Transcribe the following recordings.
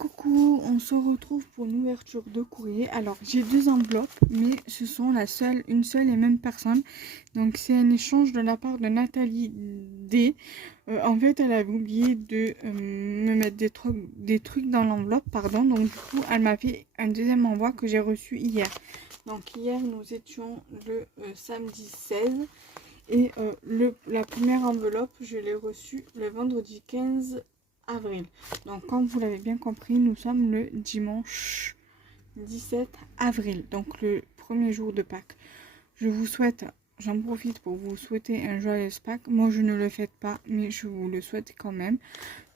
Coucou, on se retrouve pour une ouverture de courrier. Alors j'ai deux enveloppes, mais ce sont une seule et même personne. Donc c'est un échange de la part de Nathalie D. En fait, elle avait oublié de me mettre des trucs dans l'enveloppe, pardon. Donc du coup, elle m'a fait un deuxième envoi que j'ai reçu hier. Donc hier, nous étions le samedi 16. Et la première enveloppe, je l'ai reçue le vendredi 15 avril. Donc comme vous l'avez bien compris, nous sommes le dimanche 17 avril, donc le premier jour de Pâques. Je vous souhaite, j'en profite pour vous souhaiter un joyeux Pâques. Moi je ne le fête pas, mais je vous le souhaite quand même.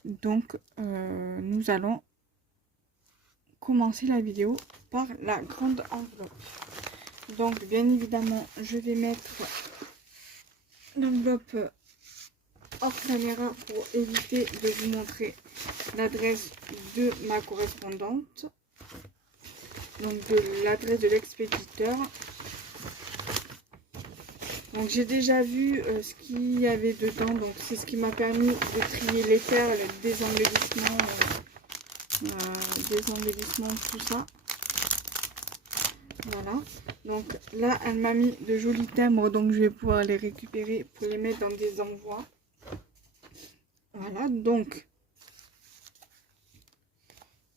Donc nous allons commencer la vidéo par la grande enveloppe. Donc bien évidemment, je vais mettre l'enveloppe hors caméra pour éviter de vous montrer l'adresse de ma correspondante, donc de l'adresse de l'expéditeur. Donc j'ai déjà vu ce qu'il y avait dedans, donc c'est ce qui m'a permis de trier les perles, des embellissements, tout ça. Voilà, donc là elle m'a mis de jolis timbres, donc je vais pouvoir les récupérer pour les mettre dans des envois. Voilà, donc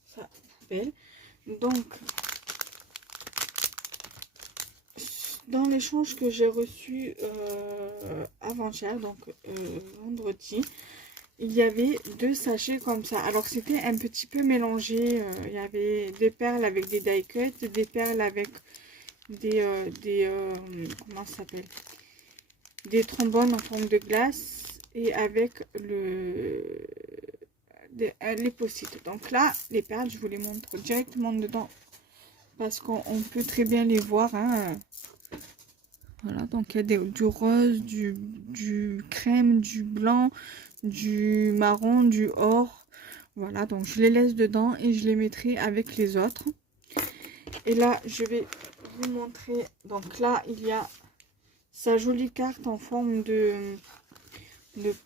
ça, poubelle. Donc dans l'échange que j'ai reçu avant-hier, donc vendredi, il y avait deux sachets comme ça. Alors c'était un petit peu mélangé. Il y avait des perles avec des die cuts, des perles avec comment ça s'appelle, des trombones en forme de glace, et avec les post-it. Donc là, les perles, je vous les montre directement dedans parce qu'on peut très bien les voir, hein. Voilà, donc il y a du rose, du crème, du blanc, du marron, du or. Voilà, donc je les laisse dedans et je les mettrai avec les autres. Et là, je vais vous montrer. Donc là, il y a sa jolie carte en forme de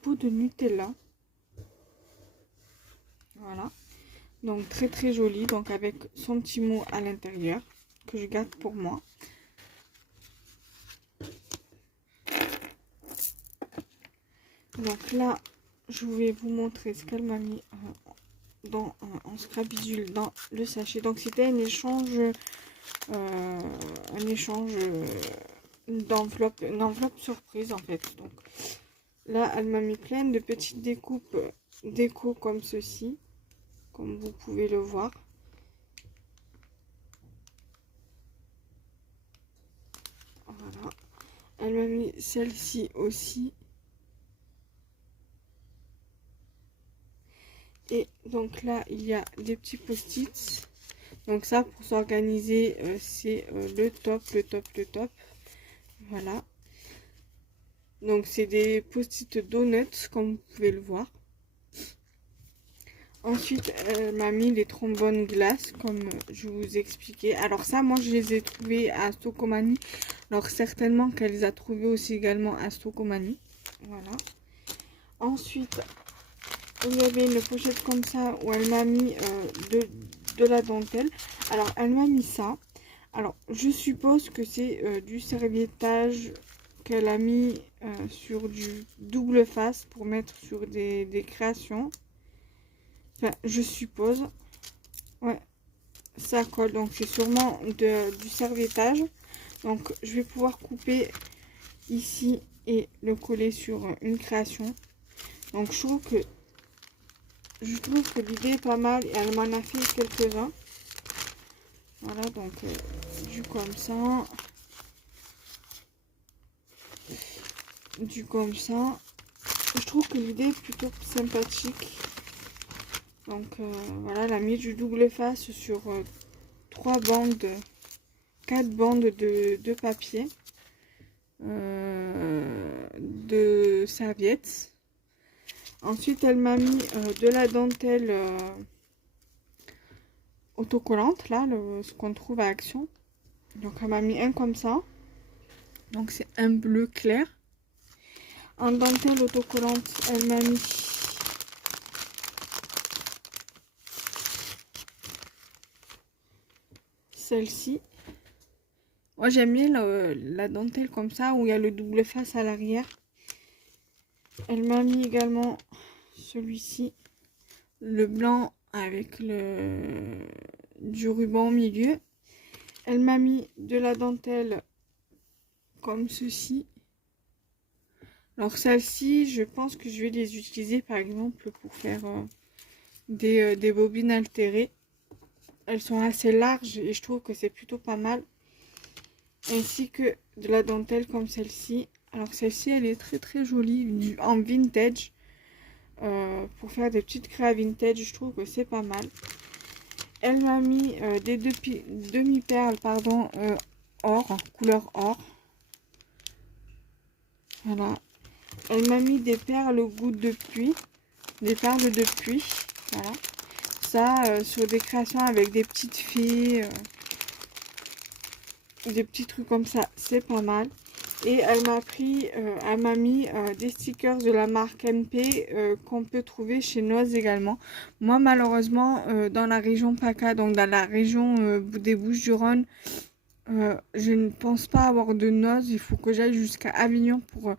pot de Nutella. Voilà, donc très très joli, donc avec son petit mot à l'intérieur que je garde pour moi. Donc là, je vais vous montrer ce qu'elle m'a mis en scrapidule dans le sachet. Donc c'était un échange d'enveloppe, une enveloppe surprise en fait. Donc là, elle m'a mis plein de petites découpes déco comme ceci, comme vous pouvez le voir. Voilà. Elle m'a mis celle-ci aussi. Et donc là, il y a des petits post-it. Donc ça, pour s'organiser, c'est le top. Voilà. Donc c'est des post-it donuts, comme vous pouvez le voir. Ensuite, elle m'a mis les trombones glace, comme je vous expliquais. Alors ça, moi, je les ai trouvés à Stocomanie. Alors certainement qu'elle les a trouvés aussi également à Stocomanie. Voilà. Ensuite, il y avait une pochette comme ça où elle m'a mis de la dentelle. Alors, elle m'a mis ça. Alors, je suppose que c'est du serviettage qu'elle a mis sur du double face pour mettre sur des créations. Enfin, je suppose. Ouais, ça colle. Donc, c'est sûrement du serviettage. Donc, je vais pouvoir couper ici et le coller sur une création. Donc, je trouve que l'idée est pas mal et elle m'en a fait quelques-uns. Voilà, donc du comme ça. Du comme ça. Je trouve que l'idée est plutôt sympathique. Donc voilà, elle a mis du double face sur 4 bandes de papier. De serviettes. Ensuite, elle m'a mis de la dentelle autocollante, là, ce qu'on trouve à Action. Donc, elle m'a mis un comme ça. Donc, c'est un bleu clair. En dentelle autocollante, elle m'a mis celle-ci. Moi j'aime bien la dentelle comme ça, où il y a le double face à l'arrière. Elle m'a mis également celui-ci, le blanc avec du ruban au milieu. Elle m'a mis de la dentelle comme ceci. Alors celle-ci, je pense que je vais les utiliser par exemple pour faire des bobines altérées. Elles sont assez larges et je trouve que c'est plutôt pas mal. Ainsi que de la dentelle comme celle-ci. Alors celle-ci, elle est très très jolie, en vintage. Pour faire des petites créas vintage, je trouve que c'est pas mal. Elle m'a mis des demi-perles, pardon, or, couleur or. Voilà. Elle m'a mis des perles gouttes de pluie. Des perles de pluie. Voilà. Ça, sur des créations avec des petites fées. Des petits trucs comme ça, c'est pas mal. Et elle m'a mis des stickers de la marque MP qu'on peut trouver chez Noz également. Moi, malheureusement, dans la région PACA, donc dans la région des Bouches-du-Rhône, je ne pense pas avoir de Noz. Il faut que j'aille jusqu'à Avignon pour...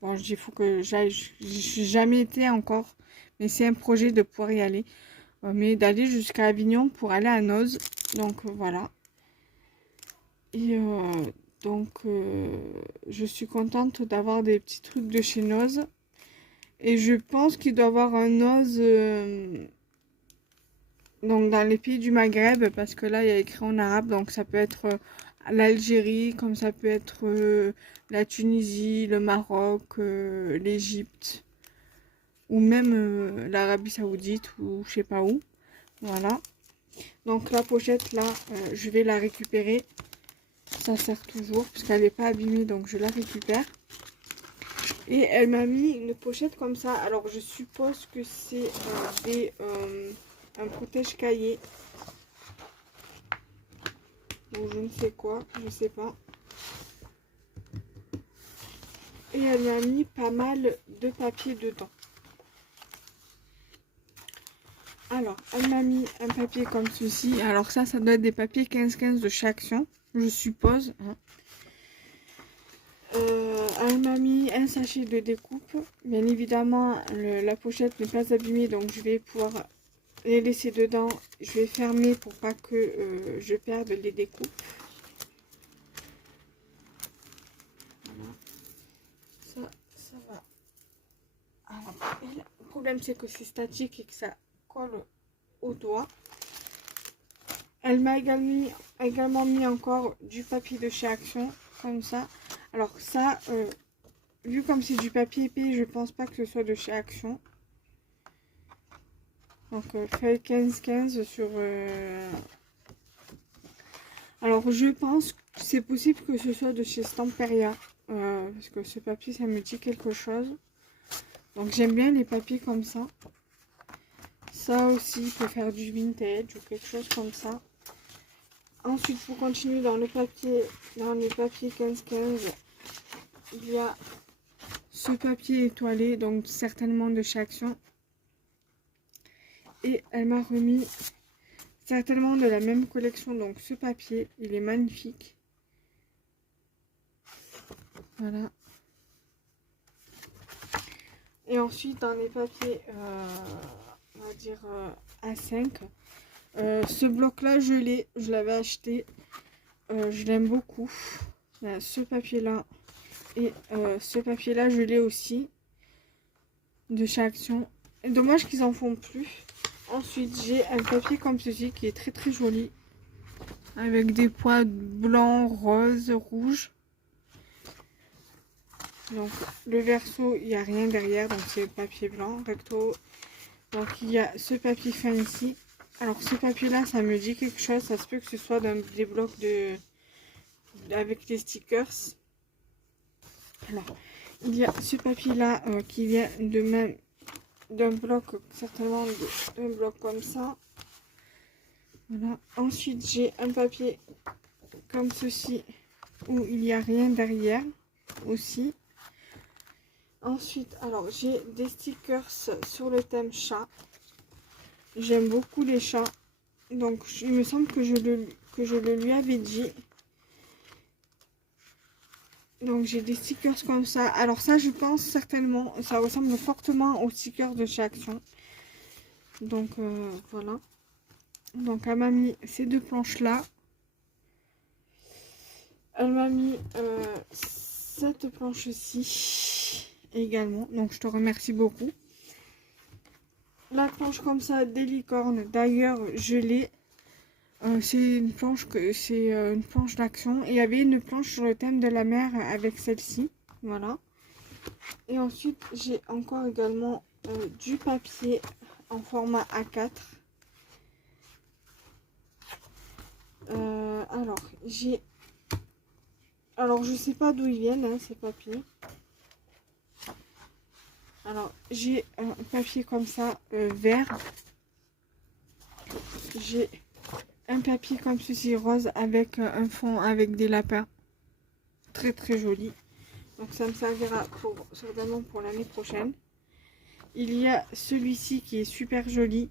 bon, je dis il faut que j'aille... Je suis jamais été encore, mais c'est un projet de pouvoir y aller. Mais d'aller jusqu'à Avignon pour aller à Noz. Donc, voilà. Et je suis contente d'avoir des petits trucs de chez Noz. Et je pense qu'il doit y avoir un Noz donc dans les pays du Maghreb, parce que là il y a écrit en arabe, donc ça peut être l'Algérie, comme ça peut être la Tunisie, le Maroc, l'Égypte, ou même l'Arabie Saoudite, ou je sais pas où. Voilà. Donc la pochette là, je vais la récupérer. Ça sert toujours parce qu'elle n'est pas abîmée, donc je la récupère. Et elle m'a mis une pochette comme ça. Alors je suppose que c'est un protège-cahier. Ou je ne sais quoi, je sais pas. Et elle m'a mis pas mal de papier dedans. Alors, elle m'a mis un papier comme ceci. Alors ça doit être des papiers 15-15 de chez Action, je suppose. Hein. Elle m'a mis un sachet de découpe. Bien évidemment, la pochette n'est pas abîmée, donc je vais pouvoir les laisser dedans. Je vais fermer pour pas que je perde les découpes. Voilà. Ça va. Alors, le problème, c'est que c'est statique et que ça colle au doigt. Elle m'a également mis encore du papier de chez Action, comme ça. Alors ça, vu comme c'est du papier épais, je pense pas que ce soit de chez Action. Donc feuille 15-15 sur... Alors je pense que c'est possible que ce soit de chez Stamperia. Parce que ce papier, ça me dit quelque chose. Donc j'aime bien les papiers comme ça. Ça aussi, peut faire du vintage ou quelque chose comme ça. Ensuite, pour continuer dans les papiers 15-15, il y a ce papier étoilé, donc certainement de chez Action. Et elle m'a remis certainement de la même collection, donc ce papier, il est magnifique. Voilà. Et ensuite, dans les papiers, on va dire A5, ce bloc-là, je l'avais acheté. Je l'aime beaucoup. Ce papier-là et ce papier-là, je l'ai aussi de chez Action. Dommage qu'ils en font plus. Ensuite, j'ai un papier comme ceci qui est très très joli. Avec des pois blancs, roses, rouges. Donc, le verso, il n'y a rien derrière. Donc, c'est le papier blanc, recto. Donc, il y a ce papier fin ici. Alors, ce papier-là, ça me dit quelque chose. Ça se peut que ce soit des blocs avec les stickers. Alors, il y a ce papier-là qui vient d'un bloc, certainement d'un bloc comme ça. Voilà. Ensuite, j'ai un papier comme ceci où il n'y a rien derrière aussi. Ensuite, alors j'ai des stickers sur le thème chat. J'aime beaucoup les chats. Donc il me semble que je le lui avais dit. Donc j'ai des stickers comme ça. Alors ça, je pense certainement, ça ressemble fortement aux stickers de chez Action. Donc voilà. Donc elle m'a mis ces deux planches là. Elle m'a mis cette planche-ci également. Donc je te remercie beaucoup. La planche comme ça des licornes, d'ailleurs je l'ai. C'est une planche une planche d'Action. Et il y avait une planche sur le thème de la mer avec celle-ci. Voilà. Et ensuite j'ai encore également du papier en format A4. Alors je sais pas d'où ils viennent hein, ces papiers. Alors j'ai un papier comme ça vert. J'ai un papier comme ceci rose avec un fond avec des lapins. Très très joli. Donc ça me servira certainement pour l'année prochaine. Il y a celui-ci qui est super joli.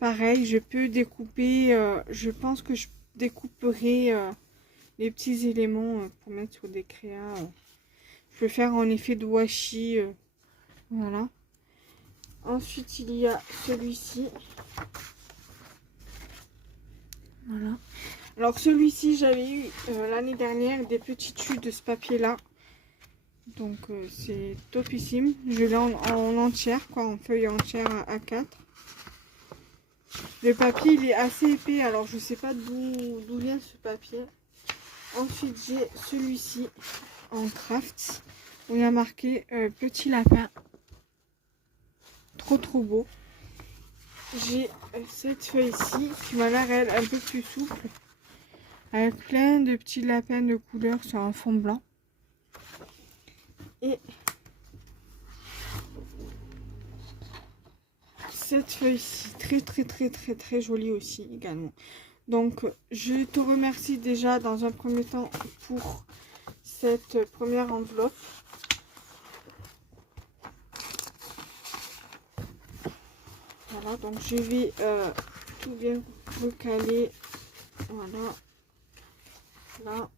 Pareil, je peux découper, je pense que je découperai les petits éléments pour mettre sur des créas. Je peux faire en effet de washi. Voilà. Ensuite, il y a celui-ci. Voilà. Alors celui-ci, j'avais eu l'année dernière des petits tubes de ce papier-là. Donc c'est topissime. Je l'ai en entière, quoi, en feuille entière à 4. Le papier, il est assez épais, alors je sais pas d'où vient ce papier. Ensuite, j'ai celui-ci en craft, où il y a marqué petit lapin. Trop trop beau. J'ai cette feuille-ci qui m'a l'air, elle, un peu plus souple, avec plein de petits lapins de couleur sur un fond blanc. Et cette feuille-ci, très jolie aussi également. Donc je te remercie déjà dans un premier temps pour cette première enveloppe. Voilà, donc je vais tout bien recaler. Voilà. Là.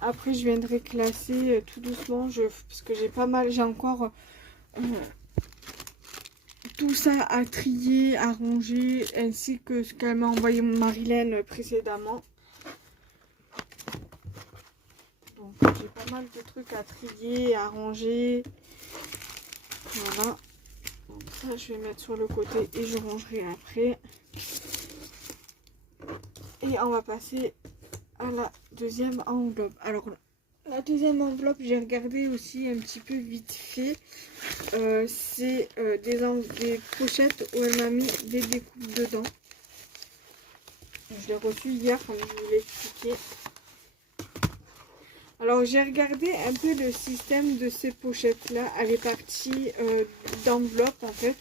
Après je viendrai classer tout doucement, parce que j'ai pas mal, j'ai encore tout ça à trier, à ranger, ainsi que ce qu'elle m'a envoyé Marilène précédemment. Donc j'ai pas mal de trucs à trier, à ranger. Voilà. Donc ça je vais mettre sur le côté et je rangerai après. Et on va passer à la deuxième enveloppe. Alors la deuxième enveloppe, j'ai regardé aussi un petit peu vite fait. C'est des pochettes où elle m'a mis des découpes dedans. Je l'ai reçu hier, comme je vous l'ai expliqué. Alors j'ai regardé un peu le système de ces pochettes là. Elle est partie d'enveloppe en fait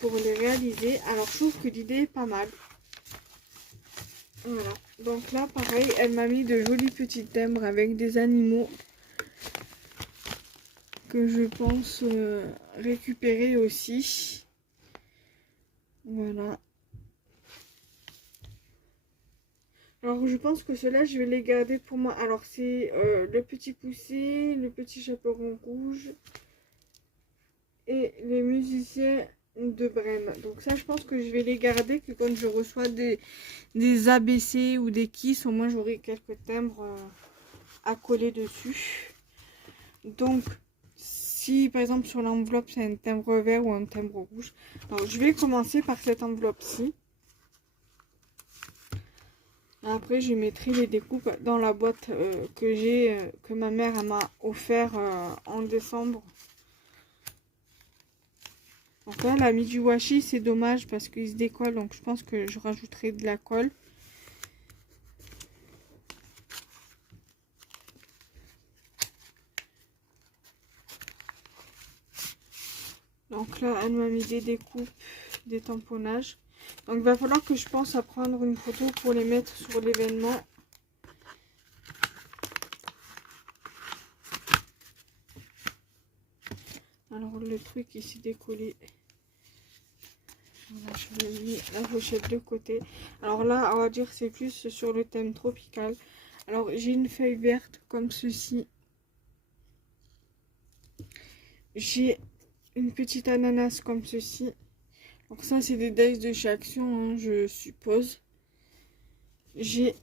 pour les réaliser. Alors je trouve que l'idée est pas mal. Voilà. Donc là pareil, elle m'a mis de jolis petits timbres avec des animaux que je pense récupérer aussi. Voilà. Alors je pense que ceux-là je vais les garder pour moi. Alors c'est le petit poussé, le petit chaperon rouge et les musiciens de Brême. Donc ça je pense que je vais les garder, que quand je reçois des ABC ou des Kiss, au moins j'aurai quelques timbres à coller dessus. Donc si par exemple sur l'enveloppe c'est un timbre vert ou un timbre rouge, alors je vais commencer par cette enveloppe-ci. Après, je mettrai les découpes dans la boîte que ma mère m'a offert en décembre. Donc là, elle a mis du washi, c'est dommage parce qu'il se décolle, donc je pense que je rajouterai de la colle. Donc là, elle m'a mis des découpes, des tamponnages. Donc il va falloir que je pense à prendre une photo pour les mettre sur l'événement. Alors le truc ici décollé. Voilà, je vais mis la pochette de côté. Alors là, on va dire c'est plus sur le thème tropical. Alors j'ai une feuille verte comme ceci. J'ai une petite ananas comme ceci. Donc ça c'est des dice de chez Action, hein, je suppose. J'ai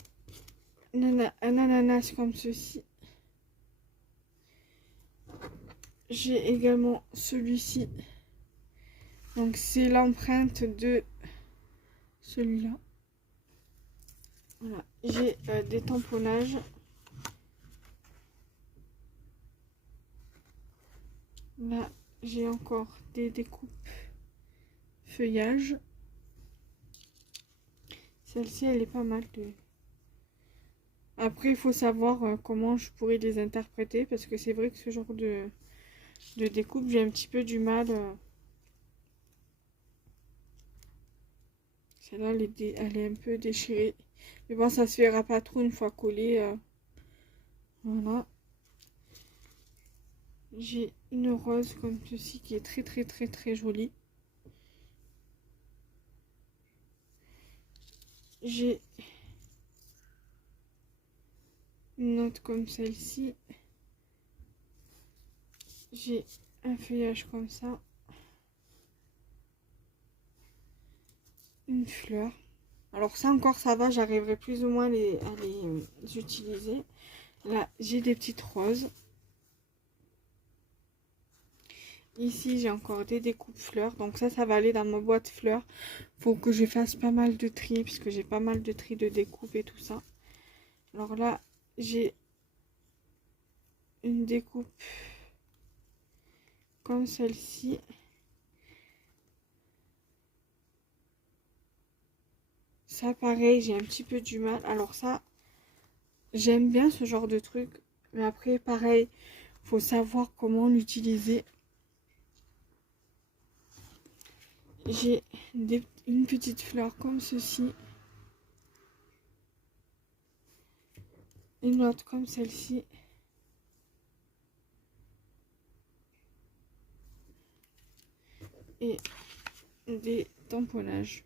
un ananas comme ceci. J'ai également celui-ci. Donc c'est l'empreinte de celui-là. Voilà. J'ai des tamponnages. Là, j'ai encore des découpes feuillage. Celle-ci, elle est pas mal. Après, il faut savoir comment je pourrais les interpréter. Parce que c'est vrai que ce genre de découpe, j'ai un petit peu du mal. Celle-là, elle est un peu déchirée. Mais bon, ça se verra pas trop une fois collée. Voilà. J'ai une rose comme ceci qui est très très très très jolie. J'ai une autre comme celle-ci. J'ai un feuillage comme ça. Une fleur. Alors ça encore ça va, j'arriverai plus ou moins à les utiliser. Là j'ai des petites roses. Ici j'ai encore des découpes fleurs. Donc ça va aller dans ma boîte fleurs. Faut que je fasse pas mal de tri puisque j'ai pas mal de tri de découpe et tout ça. Alors là j'ai une découpe comme celle-ci. Ça pareil j'ai un petit peu du mal. Alors ça j'aime bien ce genre de truc. Mais après pareil faut savoir comment l'utiliser. J'ai une petite fleur comme ceci. Une autre comme celle-ci. Et des tamponnages.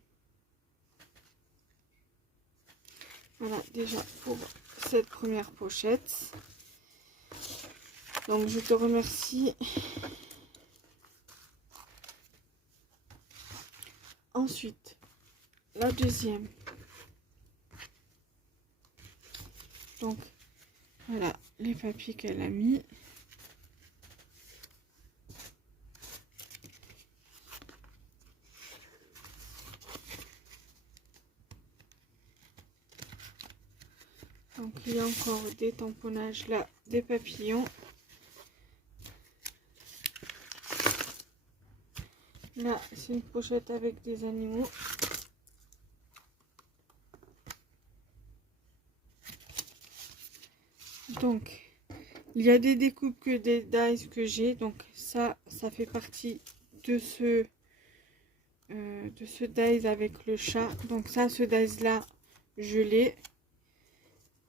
Voilà déjà pour cette première pochette. Donc je te remercie. Ensuite, la deuxième. Donc voilà les papiers qu'elle a mis. Donc il y a encore des tamponnages là, des papillons. Là c'est une pochette avec des animaux. Donc il y a des découpes que des dies que j'ai. Donc ça fait partie de ce dies avec le chat. Donc ça, ce dies là, je l'ai.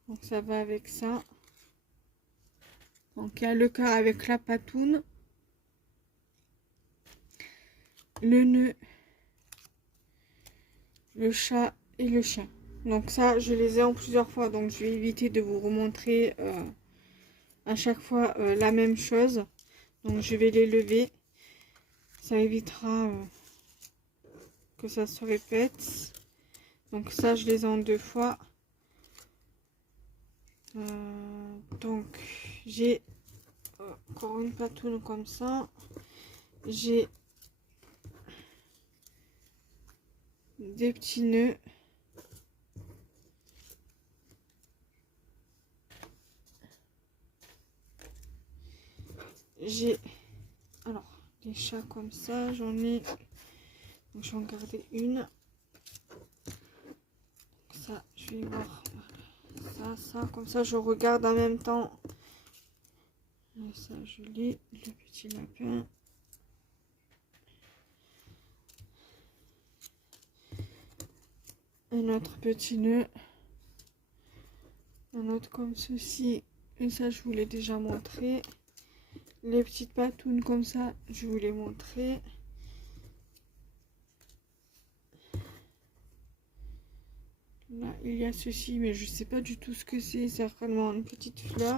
Donc ça va avec ça. Donc il y a le cas avec la patoune, le nœud, le chat et le chien. Donc ça, je les ai en plusieurs fois. Donc je vais éviter de vous remontrer à chaque fois la même chose. Donc je vais les lever. Ça évitera que ça se répète. Donc ça, je les ai en deux fois. Donc j'ai encore une patoune comme ça. J'ai des petits nœuds. J'ai alors des chats comme ça, j'en ai, donc je vais en garder une. Ça, je vais voir ça, comme ça je regarde en même temps. Et ça, je lis le petit lapin. Un autre petit nœud. Un autre comme ceci. Et ça, je vous l'ai déjà montré. Les petites patounes comme ça, je vous les montrer. Là, il y a ceci, mais je sais pas du tout ce que c'est. Certainement une petite fleur.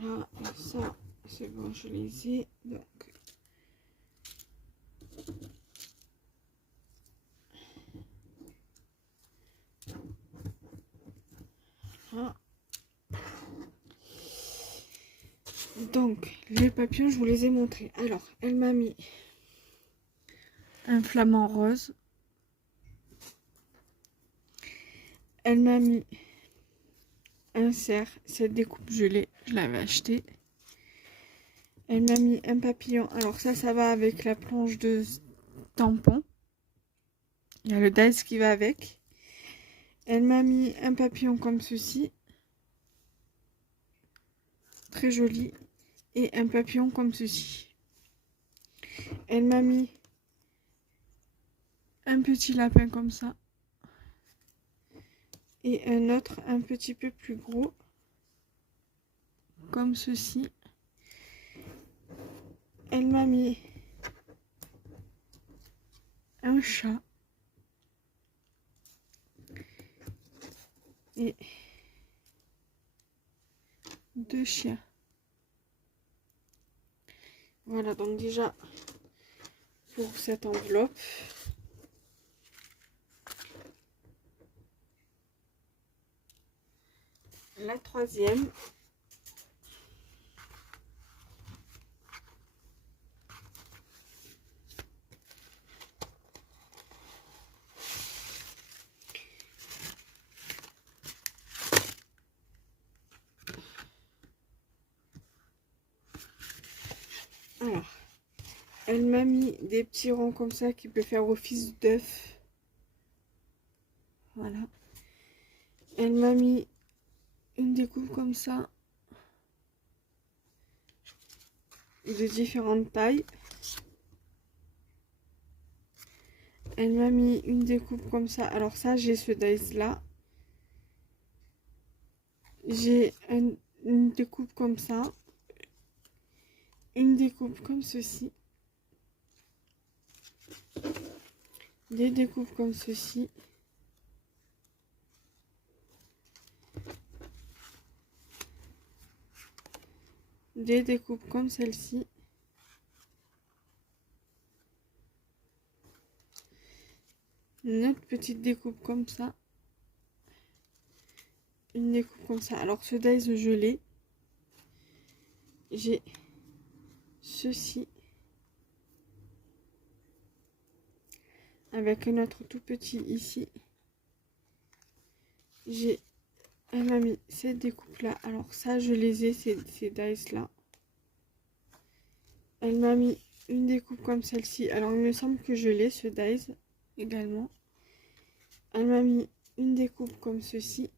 Là, ça, c'est bon, je les ai. Donc, là. Donc, les papillons, je vous les ai montrés. Alors, elle m'a mis un flamant rose. Elle m'a mis un cerf. Cette découpe, je l'avais acheté. Elle m'a mis un papillon. Alors ça va avec la planche de tampon. Il y a le dice qui va avec. Elle m'a mis un papillon comme ceci. Très joli. Et un papillon comme ceci. Elle m'a mis un petit lapin comme ça. Et un autre un petit peu plus gros. Comme ceci. Elle m'a mis un chat. Et 2 chiens. Voilà, donc déjà pour cette enveloppe. La troisième. Alors, elle m'a mis des petits ronds comme ça qui peut faire office d'œuf. Voilà. Elle m'a mis une découpe comme ça. De différentes tailles. Elle m'a mis une découpe comme ça. Alors ça, j'ai ce dice là. J'ai une découpe comme ça. Une découpe comme ceci. Des découpes comme ceci. Des découpes comme celle-ci. Une autre petite découpe comme ça. Une découpe comme ça. Alors ce dice, je l'ai. J'ai ceci. Avec un autre tout petit ici. Elle m'a mis cette découpe là. Alors ça, je les ai, ces dice là. Elle m'a mis une découpe comme celle-ci. Alors il me semble que je l'ai, ce dice également. Elle m'a mis une découpe comme ceci.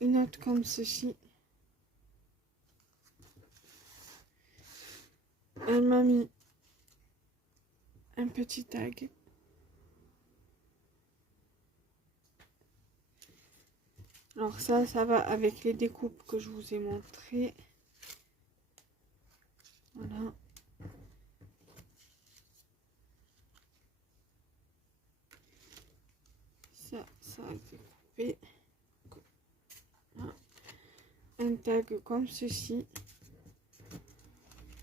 Une autre comme ceci. Elle m'a mis un petit tag. Alors ça va avec les découpes que je vous ai montrées. Voilà. Ça a découpé. Un tag comme ceci.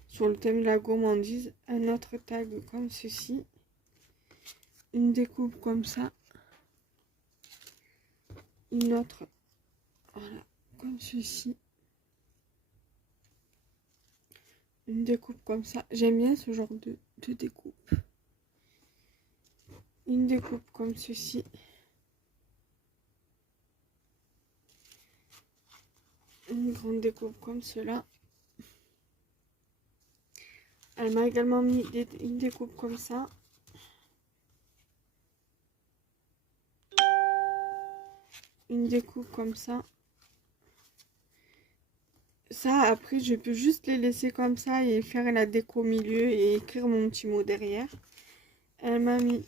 Sur le thème de la gourmandise. Un autre tag comme ceci. Une découpe comme ça. Une autre, voilà, comme ceci. Une découpe comme ça. J'aime bien ce genre de découpe. Une découpe comme ceci. Une grande découpe comme cela. Elle m'a également mis une découpe comme ça. une découpe comme ça. Ça, après, je peux juste les laisser comme ça et faire la déco au milieu et écrire mon petit mot derrière. Elle m'a mis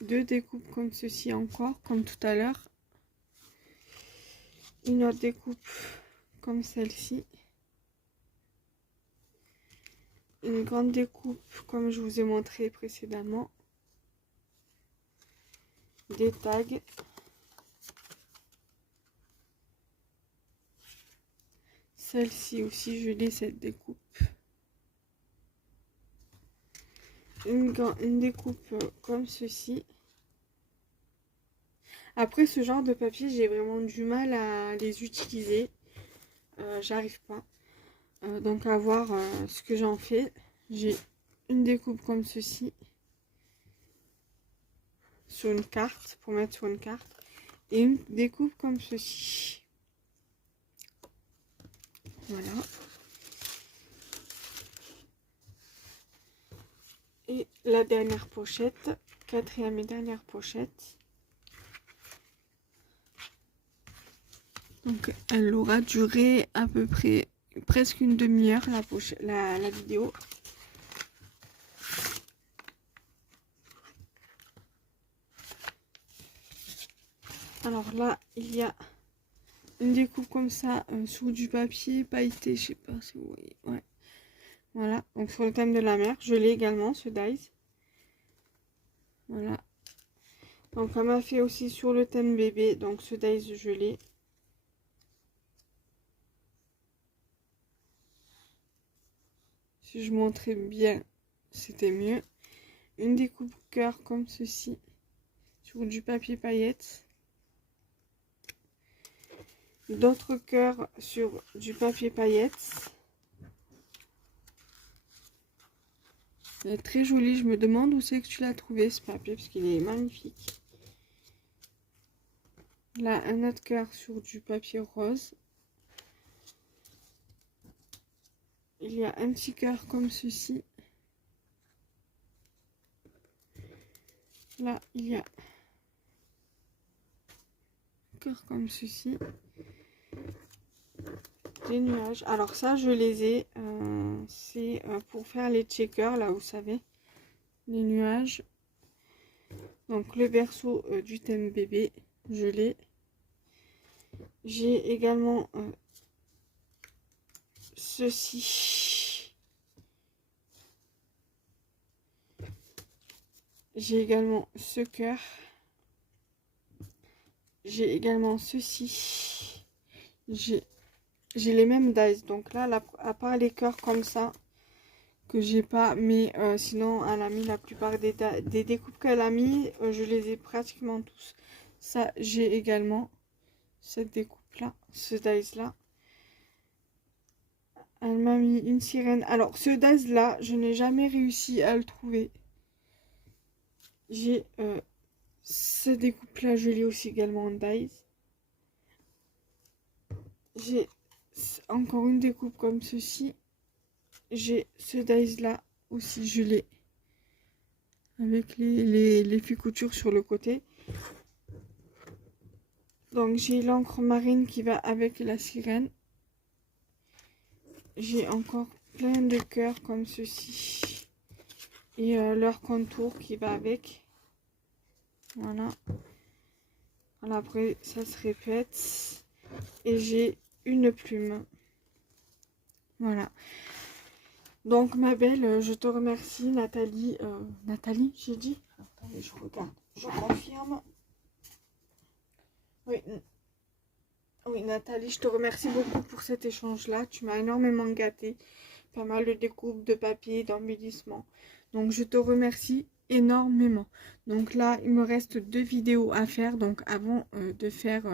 2 découpes comme ceci encore, comme tout à l'heure. Une autre découpe comme celle-ci. Une grande découpe comme je vous ai montré précédemment. Des tags. Celle-ci aussi, je l'ai, cette découpe. Une découpe comme ceci. Après, ce genre de papier, j'ai vraiment du mal à les utiliser. J'arrive pas. Donc, à voir ce que j'en fais. J'ai une découpe comme ceci. Sur une carte, pour mettre sur une carte. Et une découpe comme ceci. Voilà. Et la dernière pochette, 4e et dernière pochette. Donc elle aura duré à peu près presque une demi-heure la vidéo. Alors là, il y a une découpe comme ça sur du papier pailleté, je sais pas si vous voyez. Ouais. Voilà, donc sur le thème de la mer, je l'ai également ce dies. Voilà. Donc elle m'a fait aussi sur le thème bébé, donc ce dies je l'ai. Si je montrais bien, c'était mieux. Une découpe cœur comme ceci sur du papier paillettes. D'autres cœurs sur du papier paillettes. Il est très joli. Je me demande où c'est que tu l'as trouvé ce papier parce qu'il est magnifique. Là, un autre cœur sur du papier rose. Il y a un petit cœur comme ceci. Là, il y a un cœur comme ceci. Des nuages. Alors ça, je les ai. C'est pour faire les checkers, là, vous savez. Les nuages. Donc le berceau du thème bébé, je l'ai. J'ai également ceci. J'ai également ce cœur. J'ai également ceci. J'ai les mêmes dies. Donc là, à part les cœurs comme ça, que j'ai pas, mais sinon, elle a mis la plupart des découpes qu'elle a mis, je les ai pratiquement tous. Ça, j'ai également cette découpe-là, ce dies-là. Elle m'a mis une sirène. Alors, ce dies-là, je n'ai jamais réussi à le trouver. J'ai cette découpe-là, je l'ai aussi également en dies. J'ai encore une découpe comme ceci. J'ai ce dies là aussi, je l'ai. Avec les fils couture sur le côté. Donc j'ai l'encre marine qui va avec la sirène. J'ai encore plein de cœurs comme ceci. Et leur contour qui va avec. Voilà. Voilà, après ça se répète. Et j'ai une plume. Voilà. Donc ma belle, je te remercie Nathalie. Nathalie, j'ai dit? Attendez, je regarde. Je confirme. Oui. Oui, Nathalie, je te remercie beaucoup pour cet échange-là. Tu m'as énormément gâté. Pas mal de découpes, de papier, d'embellissement. Donc je te remercie énormément. Donc là, il me reste 2 vidéos à faire. Donc avant de faire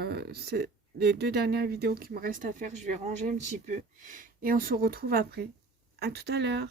les 2 dernières vidéos qui me restent à faire, je vais ranger un petit peu. Et on se retrouve après. À tout à l'heure.